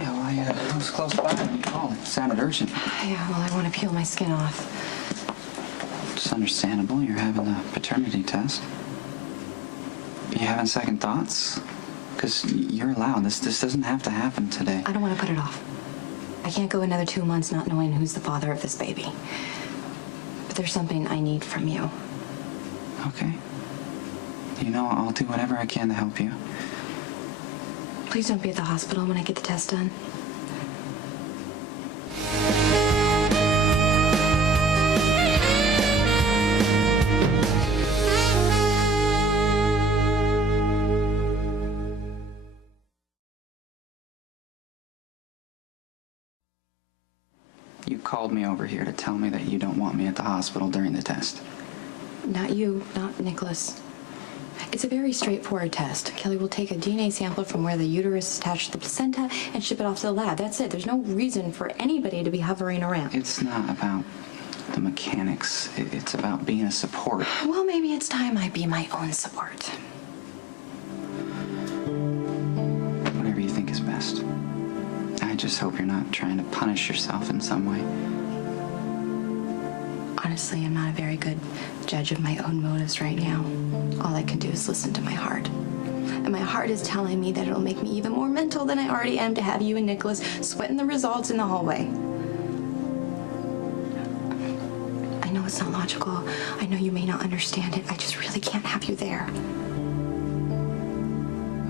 Yeah, well, I was close by when you called. It sounded urgent. Yeah, well, I want to peel my skin off. It's understandable. You're having the paternity test. You having second thoughts? Because you're allowed. This doesn't have to happen today. I don't want to put it off. I can't go another 2 months not knowing who's the father of this baby. But there's something I need from you. Okay. You know, I'll do whatever I can to help you. Please don't be at the hospital when I get the test done. You called me over here to tell me that you don't want me at the hospital during the test. Not you, not Nikolas. It's a very straightforward test. Kelly will take a DNA sample from where the uterus is attached to the placenta and ship it off to the lab. That's it. There's no reason for anybody to be hovering around. It's not about the mechanics. It's about being a support. Well, maybe it's time I be my own support. Whatever you think is best. I just hope you're not trying to punish yourself in some way. Honestly, I'm not a very good judge of my own motives right now. All I can do is listen to my heart. And my heart is telling me that it'll make me even more mental than I already am to have you and Nikolas sweating the results in the hallway. I know it's not logical. I know you may not understand it. I just really can't have you there.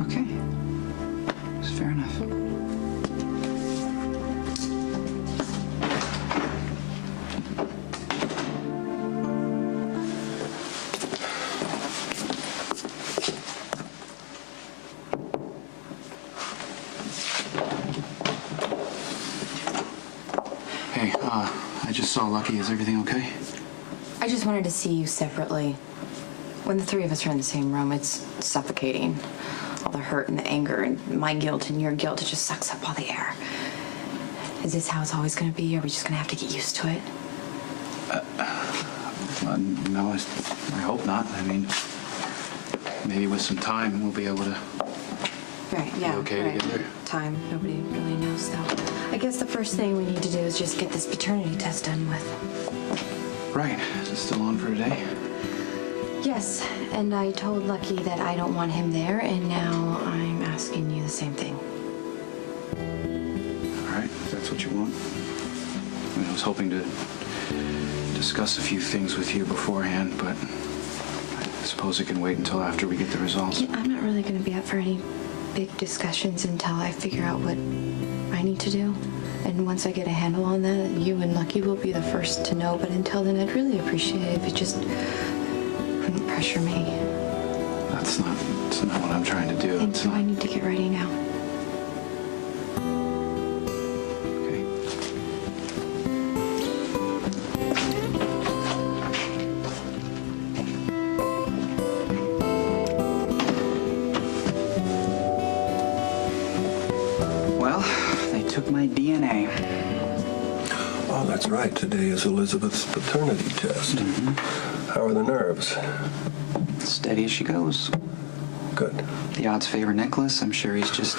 Okay. It's fair enough. Hey, I just saw Lucky. Is everything okay? I just wanted to see you separately. When the three of us are in the same room, it's suffocating. All the hurt and the anger and my guilt and your guilt, it just sucks up all the air. Is this how it's always going to be? Or are we just going to have to get used to it? No, I hope not. I mean, maybe with some time we'll be able to Right, yeah. be okay right. together. Time, nobody really knows, though. I guess the first thing we need to do is just get this paternity test done with. Right. Is it still on for today? Yes, and I told Lucky that I don't want him there, and now I'm asking you the same thing. All right, if that's what you want. I mean, I was hoping to discuss a few things with you beforehand, but I suppose it can wait until after we get the results. Yeah, I'm not really going to be up for any big discussions until I figure out what I need to do. And once I get a handle on that, you and Lucky will be the first to know. But until then, I'd really appreciate it if it just wouldn't pressure me. That's not what I'm trying to do. And so I need to get ready now. Okay. Well, they took my DNA. Oh, that's right. Today is Elizabeth's paternity test. How are the nerves? Steady as she goes. Good. The odds favor Nikolas. I'm sure he's just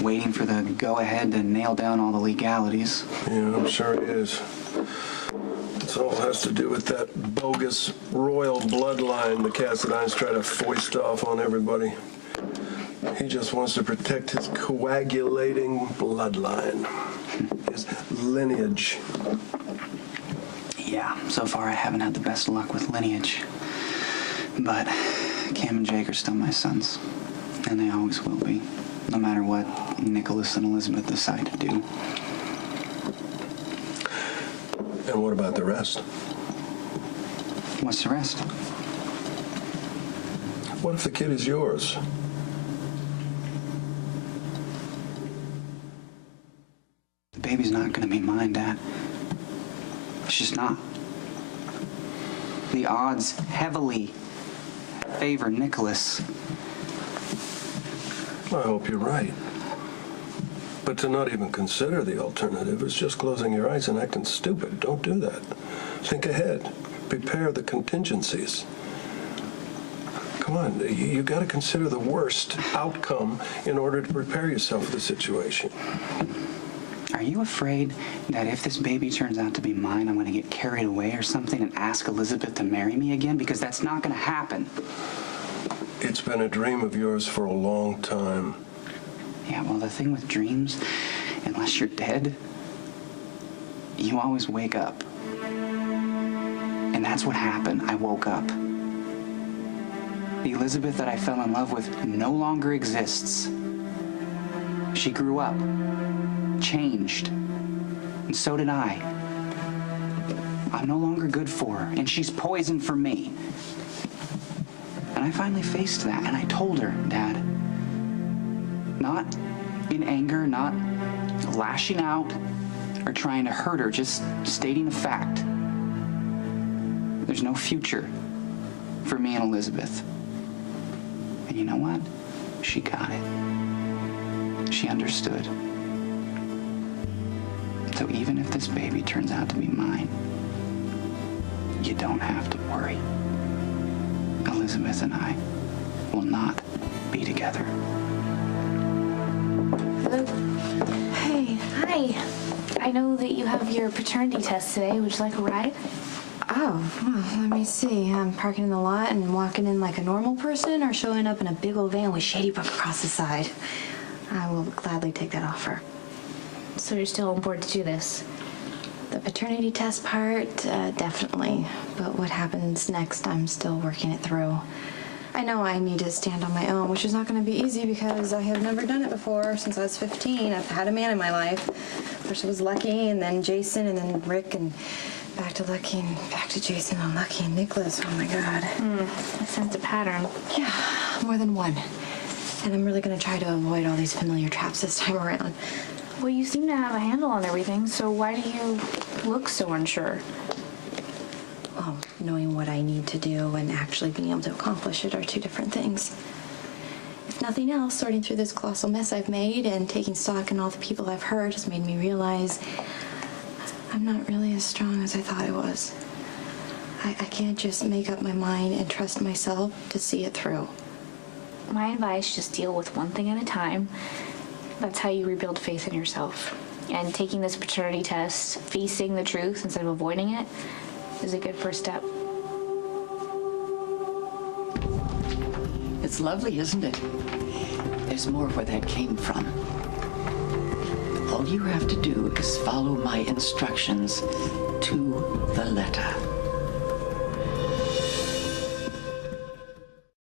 waiting for the go-ahead to nail down all the legalities. Yeah, I'm sure it is. This all has to do with that bogus royal bloodline the Cassadines try to foist off on everybody. He just wants to protect his coagulating bloodline, his lineage. Yeah, so far I haven't had the best luck with lineage. But Cam and Jake are still my sons, and they always will be, no matter what Nikolas and Elizabeth decide to do. And what about the rest? What's the rest? What if the kid is yours? The baby's not gonna be mine, Dad. It's just not. The odds heavily favor Nikolas. I hope you're right. But to not even consider the alternative is just closing your eyes and acting stupid. Don't do that. Think ahead. Prepare the contingencies. come on. You got to consider the worst outcome in order to prepare yourself for the situation. Are you afraid that if this baby turns out to be mine, I'm going to get carried away or something and ask Elizabeth to marry me again? Because that's not going to happen. It's been a dream of yours for a long time. Yeah, well, the thing with dreams, unless you're dead, you always wake up. And that's what happened. I woke up. The Elizabeth that I fell in love with no longer exists. She grew up, changed, and so did I. I'm no longer good for her, and she's poison for me. And I finally faced that, and I told her, Dad, not in anger, not lashing out or trying to hurt her, just stating a fact. There's no future for me and Elizabeth. And you know what? She got it. She understood. So even if this baby turns out to be mine, you don't have to worry. Elizabeth and I will not be together. Hello. Hey. Hi. I know that you have your paternity test today. Would you like a ride? Oh, well, let me see. I'm parking in the lot and walking in like a normal person, or showing up in a big old van with Shady Brook across the side. I will gladly take that offer. So you're still on board to do this? The paternity test part, definitely. But what happens next, I'm still working it through. I know I need to stand on my own, which is not going to be easy because I have never done it before since I was 15. I've had a man in my life. First it was Lucky, and then Jason, and then Rick, and back to Lucky, and back to Jason, and Lucky and Nikolas. Oh my God. I sense a pattern. Yeah, more than one. And I'm really going to try to avoid all these familiar traps this time around. Well, you seem to have a handle on everything, so why do you look so unsure? Well, knowing what I need to do and actually being able to accomplish it are two different things. If nothing else, sorting through this colossal mess I've made and taking stock in all the people I've hurt has made me realize I'm not really as strong as I thought I was. I can't just make up my mind and trust myself to see it through. My advice, just deal with one thing at a time. That's how you rebuild faith in yourself. And taking this paternity test, facing the truth instead of avoiding it, is a good first step. It's lovely, isn't it? There's more where that came from. All you have to do is follow my instructions to the letter.